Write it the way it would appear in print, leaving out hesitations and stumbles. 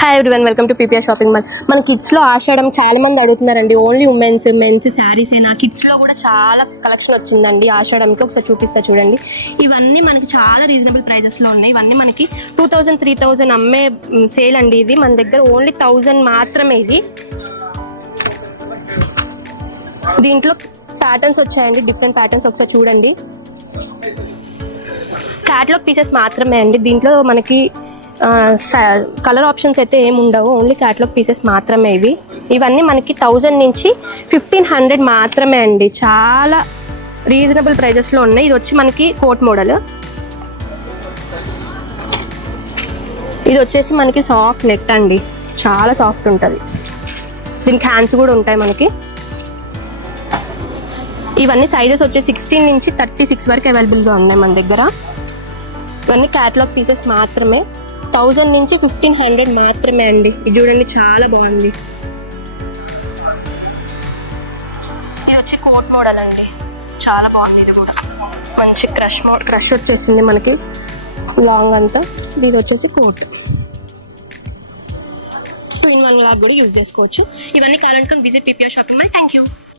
Hi everyone, welcome to PPR shopping mall. మన కిడ్స్లో ఆషాఢం చాలా మంది అడుగుతున్నారండి. ఓన్లీ మెన్స్ శారీస్ అయినా కిడ్స్లో కూడా చాలా కలెక్షన్ వచ్చిందండి ఆషాఢంకి. ఒకసారి చూపిస్తా చూడండి. ఇవన్నీ మనకి చాలా రీజనబుల్ ప్రైజెస్లో ఉన్నాయి. ఇవన్నీ మనకి 2000, 3000 అమ్మే సేల్ అండి. ఇది మన దగ్గర ఓన్లీ 1000 మాత్రమే. ఇది దీంట్లో ప్యాటర్న్స్ వచ్చాయండి, డిఫరెంట్ ప్యాటర్న్స్. ఒకసారి చూడండి. క్యాటలాగ్ పీసెస్ మాత్రమే అండి. దీంట్లో మనకి కలర్ ఆప్షన్స్ అయితే ఏమి ఉండవు, ఓన్లీ క్యాటలాగ్ పీసెస్ మాత్రమే. ఇవన్నీ మనకి 1000 నుంచి 1500 మాత్రమే అండి. చాలా రీజనబుల్ ప్రైజెస్లో ఉన్నాయి. ఇది వచ్చి మనకి కోట్ మోడల్. ఇది వచ్చేసి మనకి సాఫ్ట్ నెట్ అండి, చాలా సాఫ్ట్ ఉంటుంది. దీనికి హ్యాండ్స్ కూడా ఉంటాయి మనకి. ఇవన్నీ సైజెస్ వచ్చి 16 నుంచి 36 వరకు అవైలబుల్గా ఉన్నాయి మన దగ్గర. ఇవన్నీ క్యాటలాగ్ పీసెస్ మాత్రమే. 1000 నుంచి 1500 మాత్రమే అండి. ఇది చూడండి, చాలా బాగుంది. ఇది వచ్చి కోట్ మోడల్ అండి, చాలా బాగుంది. ఇది కూడా మంచి క్రష్ వచ్చేసింది మనకి లాంగ్ అంతా. ఇది వచ్చేసి కోట్ 2-in-1 లాగా కూడా యూజ్ చేసుకోవచ్చు. ఇవన్నీ కావాలనుకుని visit PPR shopping mall. Thank you.